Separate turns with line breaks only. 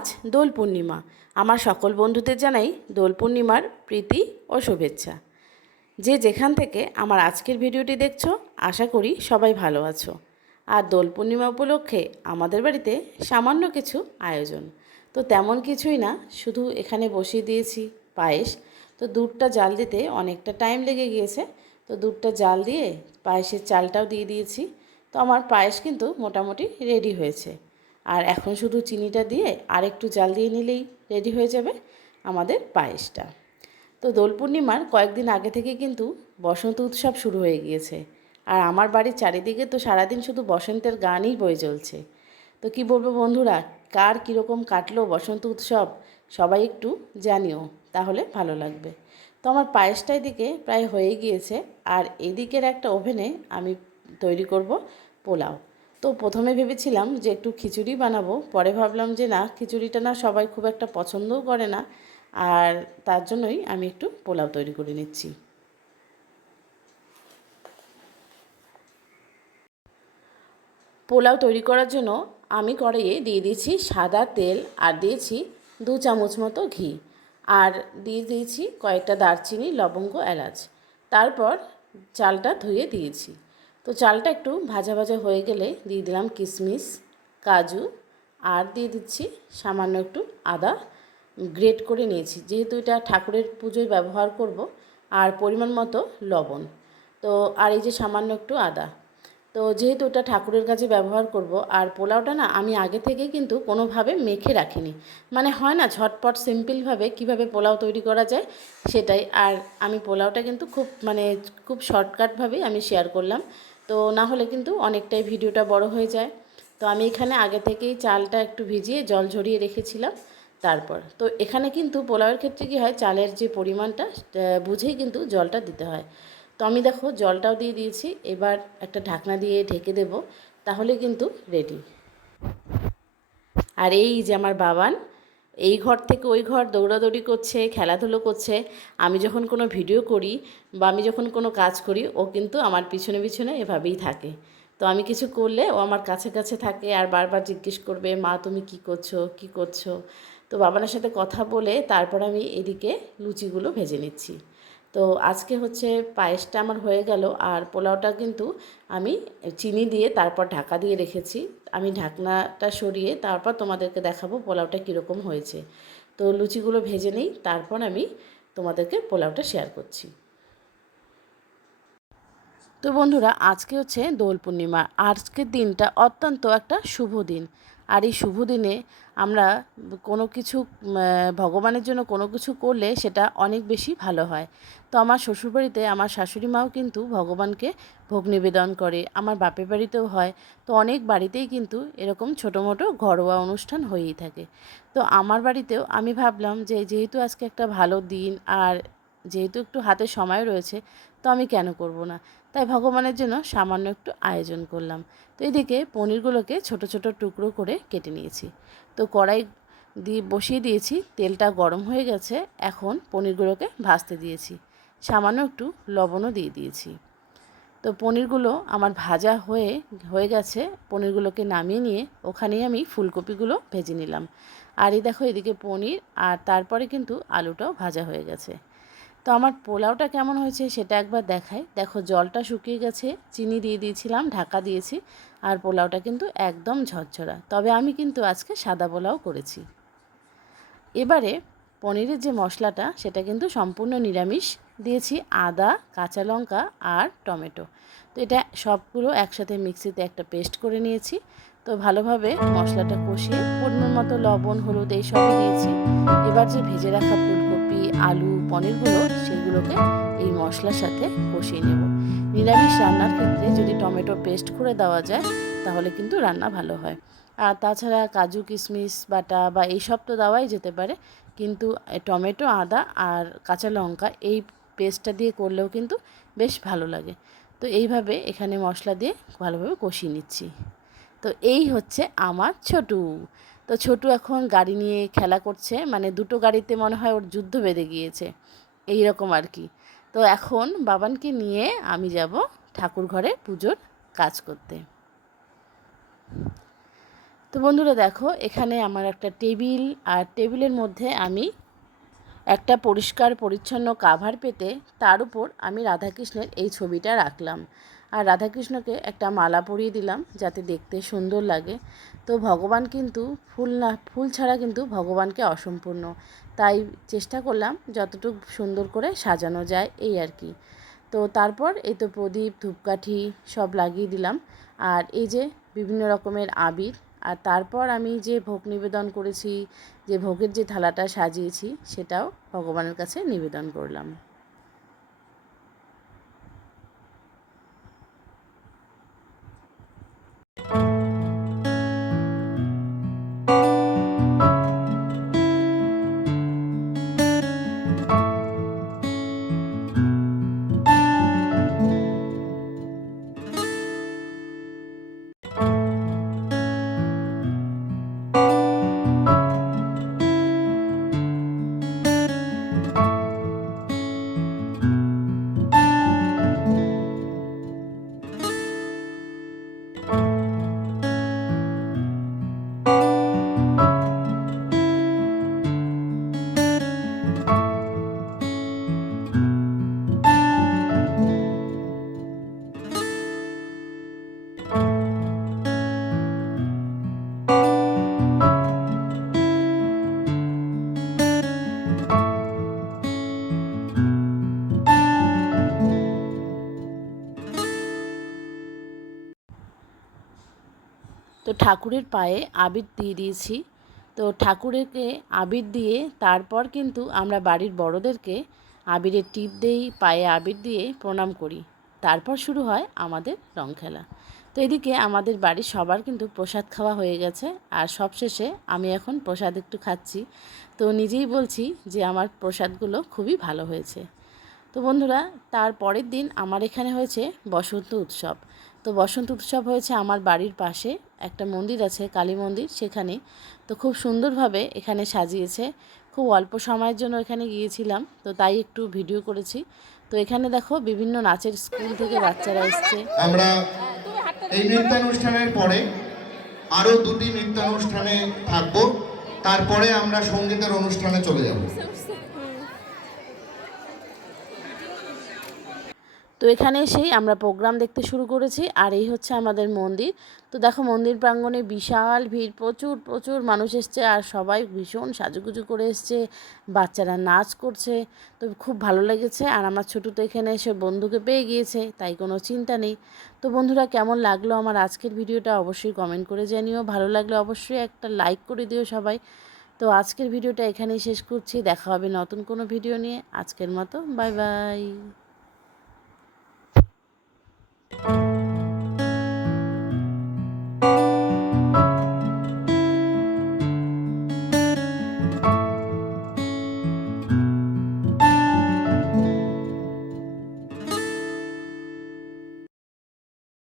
আজ দোল পূর্ণিমা। আমার সকল বন্ধুদের জানাই দোল পূর্ণিমার প্রীতি ও শুভেচ্ছা। যে যেখান থেকে আমার আজকের ভিডিওটি দেখছ, আশা করি সবাই ভালো আছো। আর দোল পূর্ণিমা উপলক্ষে আমাদের বাড়িতে সামান্য কিছু আয়োজন। তো তেমন কিছুই না, শুধু এখানে বসিয়ে দিয়েছি পায়েস। তো দুধটা জাল দিতে অনেকটা টাইম লেগে গিয়েছে। তো দুধটা জাল দিয়ে পায়েসের চালটাও দিয়ে দিয়েছি। তো আমার পায়েস কিন্তু মোটামুটি রেডি হয়েছে। আর এখন শুধু চিনিটা দিয়ে আর একটু জাল দিয়ে নিলেই রেডি হয়ে যাবে আমাদের পায়েসটা। তো দোল পূর্ণিমার কয়েকদিন আগে থেকে কিন্তু বসন্ত উৎসব শুরু হয়ে গিয়েছে। আর আমার বাড়ির চারিদিকে তো সারাদিন শুধু বসন্তের গানই বয়ে চলছে। তো কি বলব বন্ধুরা, কার কীরকম কাটলো বসন্ত উৎসব সবাই একটু জানিও, তাহলে ভালো লাগবে। তো আমার পায়েসটা এদিকে প্রায় হয়ে গিয়েছে। আর এদিকের একটা ওভেনে আমি তৈরি করব পোলাও। তো প্রথমে ভেবেছিলাম যে একটু খিচুড়ি বানাবো, পরে ভাবলাম যে না, খিচুড়িটা না সবাই খুব একটা পছন্দও করে না, আর তার জন্যই আমি একটু পোলাও তৈরি করে নিচ্ছি। পোলাও তৈরি করার জন্য আমি কড়াইয়ে দিয়ে দিয়েছি সাদা তেল আর দিয়েছি দু চামচ মতো ঘি, আর দিয়ে দিয়েছি কয়েকটা দারচিনি, লবঙ্গ, এলাচ। তারপর চালটা ধুয়ে দিয়েছি। তো চালটা একটু ভাজা ভাজা হয়ে গেলে দিয়ে দিলাম কিশমিশ কাজু আর দিয়ে দিচ্ছি সামান্য একটু আদা। গ্রেট করে নিয়েছি। যেহেতু এটা ঠাকুরের পুজোয় ব্যবহার করব আর পরিমাণ মতো লবণ। তো আর এই যে সামান্য একটু আদা। তো যেহেতু ওটা ঠাকুরের কাছে ব্যবহার করব আর পোলাওটা না আমি আগে থেকে কিন্তু কোনোভাবে মেখে রাখিনি। মানে হয় না ঝটপট সিম্পলভাবে কীভাবে পোলাও তৈরি করা যায় সেটাই। আর আমি পোলাওটা কিন্তু খুব মানে খুব শর্টকাটভাবেই আমি শেয়ার করলাম। তো না হলে কিন্তু অনেকটাই ভিডিওটা বড় হয়ে যায়। তো আমি এখানে আগে থেকেই চালটা একটু ভিজিয়ে জল ঝরিয়ে রেখেছিলাম তারপর। তো এখানে কিন্তু পোলাওয়ের ক্ষেত্রে কী হয়, চালের যে পরিমাণটা বুঝেই কিন্তু জলটা দিতে হয়। তো আমি দেখো জলটাও দিয়ে দিয়েছি, এবার একটা ঢাকনা দিয়ে ঢেকে দেব, তাহলে কিন্তু রেডি আর এই যে আমার বাবান এই ঘর থেকে ওই ঘর দৌড়াদৌড়ি করছে, খেলাধুলো করছে। আমি যখন কোনো ভিডিও করি বা আমি যখন কোনো কাজ করি, ও কিন্তু আমার পিছনে পিছনে এভাবেই থাকে। তো আমি কিছু করলে ও আমার কাছে কাছে থাকে আর বারবার জিজ্ঞেস করবে, মা, তুমি কি করছ? কি করছ? তো বাবানের সাথে কথা বলে তারপর আমি এদিকে লুচিগুলো ভেজে নিচ্ছি। তো আজকে হচ্ছে পায়েসটা আমার হয়ে গেল আর পোলাওটা কিন্তু আমি চিনি দিয়ে তারপর ঢাকা দিয়ে রেখেছি। আমি ঢাকনাটা সরিয়ে তারপর তোমাদেরকে দেখাবো পোলাওটা কীরকম হয়েছে। তো লুচিগুলো ভেজে নেই, তারপর আমি তোমাদেরকে পোলাওটা শেয়ার করছি। তো বন্ধুরা, আজকে হচ্ছে দোল পূর্ণিমা। আজকের দিনটা অত্যন্ত একটা শুভ দিন। আর এই শুভ দিনে আমরা কোনো কিছু ভগবানের জন্য কোনো কিছু করলে সেটা অনেক বেশি ভালো হয়। তো আমার শ্বশুরবাড়িতে আমার শাশুড়ি মাও কিন্তু ভগবানকে ভোগ নিবেদন করে, আমার বাপের বাড়িতেও হয়। তো অনেক বাড়িতেই কিন্তু এরকম ছোটো মোটো ঘরোয়া অনুষ্ঠান হয়েই থাকে। তো আমার বাড়িতেও আমি ভাবলাম যে যেহেতু আজকে একটা ভালো দিন আর যেহেতু একটু হাতে সময় রয়েছে, তো আমি কেন করব না? তাই ভগবানের জন্য সামান্য একটু আয়োজন করলাম। তো এদিকে পনিরগুলোকে ছোট ছোট টুকরো করে কেটে নিয়েছি। তো কড়াই দিয়ে বসিয়ে দিয়েছি, তেলটা গরম হয়ে গেছে, এখন পনিরগুলোকে ভাজতে দিয়েছি। সামান্য একটু লবণও দিয়ে দিয়েছি। তো পনিরগুলো আমার ভাজা হয়ে হয়ে গেছে, পনিরগুলোকে নামিয়ে নিয়ে ওখানেই আমি ফুলকপিগুলো ভেজে নিলাম। আর এই দেখো এদিকে পনির, আর তারপরে কিন্তু আলুটাও ভাজা হয়ে গেছে। তো আমার পোলাওটা কেমন হয়েছে সেটা একবার দেখাই। দেখো, জলটা শুকিয়ে গেছে, চিনি দিয়ে দিয়েছিলাম, ঢাকা দিয়েছি, আর পোলাওটা কিন্তু একদম ঝরঝরা। তবে আমি কিন্তু আজকে সাদা পোলাও করেছি। এবারে পনিরের যে মশলাটা, সেটা কিন্তু সম্পূর্ণ নিরামিষ। দিয়েছি আদা, কাঁচা লঙ্কা আর টমেটো। তো এটা সবগুলো একসাথে মিক্সিতে একটা পেস্ট করে নিয়েছি। তো ভালোভাবে মশলাটা কষিয়ে, পরিমাণ মতো লবণ, হলুদ, এই সবই দিয়েছি। এবার যে ভেজে রাখা ফুলকপি আলু পনিরগুলো সেগুলোকে এই মশলার সাথে কষিয়ে নেব। নিরামিষ রান্নার ক্ষেত্রে যদি টমেটো পেস্ট করে দেওয়া যায়, তাহলে কিন্তু রান্না ভালো হয়। আর তাছাড়া কাজু, কিশমিশ, বাটা বা এইসব তো দেওয়াই যেতে পারে, কিন্তু টমেটো, আদা আর কাঁচা লঙ্কা এই পেস্টটা দিয়ে করলেও কিন্তু বেশ ভালো লাগে। তো এইভাবে এখানে মশলা দিয়ে ভালোভাবে কষিয়ে নিচ্ছি। তো এই হচ্ছে আমার ছোটু। তো ছোটু এখন গাড়ি নিয়ে খেলা করছে মানে দুটো গাড়িতে মনে হয় ওর যুদ্ধ বেঁধে গিয়েছে, এই রকম আর কি। তো এখন বাবানকে নিয়ে আমি যাব ঠাকুর ঘরে পুজোর কাজ করতে। তো বন্ধুরা দেখো, এখানে আমার একটা টেবিল, আর টেবিলের মধ্যে আমি একটা পরিষ্কার, পরিচ্ছন্ন কাভার পেতে তার উপর আমি রাধাকৃষ্ণের এই ছবিটা রাখলাম। আর রাধাকৃষ্ণকে একটা মালা পরিয়ে দিলাম যাতে দেখতে সুন্দর লাগে। তো ভগবান কিন্তু ফুল না, ফুল ছাড়া কিন্তু ভগবানকে অসম্পূর্ণ। তাই চেষ্টা করলাম যতটুকু সুন্দর করে সাজানো যায় এই আর কি। তো তারপর এই তো প্রদীপ, ধূপকাঠি সব লাগিয়ে দিলাম। আর এই যে বিভিন্ন রকমের আবির, আর তারপর আমি যে ভোগ নিবেদন করেছি, যে ভোগের যে থালাটা সাজিয়েছি, সেটাও ভগবানের কাছে নিবেদন করলাম। ঠাকুরের পায়ে আবির দিয়ে দিয়েছি। তো ঠাকুরেরকে আবির দিয়ে তারপর কিন্তু আমরা বাড়ির বড়দেরকে আবিরের টিপ দেই, পায়ে আবির দিয়ে প্রণাম করি। তারপর শুরু হয় আমাদের রং খেলা। তো এদিকে আমাদের বাড়ির সবার কিন্তু প্রসাদ খাওয়া হয়ে গেছে আর সবশেষে আমি এখন প্রসাদ একটু খাচ্ছি। তো নিজেই বলছি যে আমার প্রসাদগুলো খুবই ভালো হয়েছে। তো বন্ধুরা, তার পরের দিন আমার এখানে হয়েছে বসন্ত উৎসব। তো বসন্ত উৎসব হয়েছে আমার বাড়ির পাশে। একটা মন্দির আছে, কালী মন্দির সেখানে। তো খুব সুন্দরভাবে এখানে সাজিয়েছে। খুব অল্প সময়ের জন্য এখানে গিয়েছিলাম, তো তাই একটু ভিডিও করেছি। তো এখানে দেখো বিভিন্ন নাচের স্কুল থেকে বাচ্চারা এসছে।
আমরা এই নৃত্যানুষ্ঠানের পরে আরও দুটি নৃত্যানুষ্ঠানে থাকব। তারপরে আমরা সঙ্গীতের অনুষ্ঠানে চলে যাব।
তো এখানে এসেই আমরা প্রোগ্রাম দেখতে শুরু করেছি, আর এই হচ্ছে আমাদের মন্দির। তো দেখো মন্দির প্রাঙ্গণে বিশাল ভিড়, প্রচুর প্রচুর মানুষ এসছে, আর সবাই ভীষণ সাজুগুজু করে এসছে, বাচ্চারা নাচ করছে, তো খুব ভালো লেগেছে। আর আমার ছোটো তো এখানে এসে বন্ধুকে পেয়ে গিয়েছে, তাই কোনো চিন্তা নেই। তো বন্ধুরা, কেমন লাগল আমার আজকের ভিডিওটা অবশ্যই কমেন্ট করে জানিও। ভালো লাগলে অবশ্যই একটা লাইক করে দিও সবাই। তো আজকের ভিডিওটা এখানেই শেষ করছি, দেখা হবে নতুন কোনো ভিডিও নিয়ে। আজকের মতো বাই বাই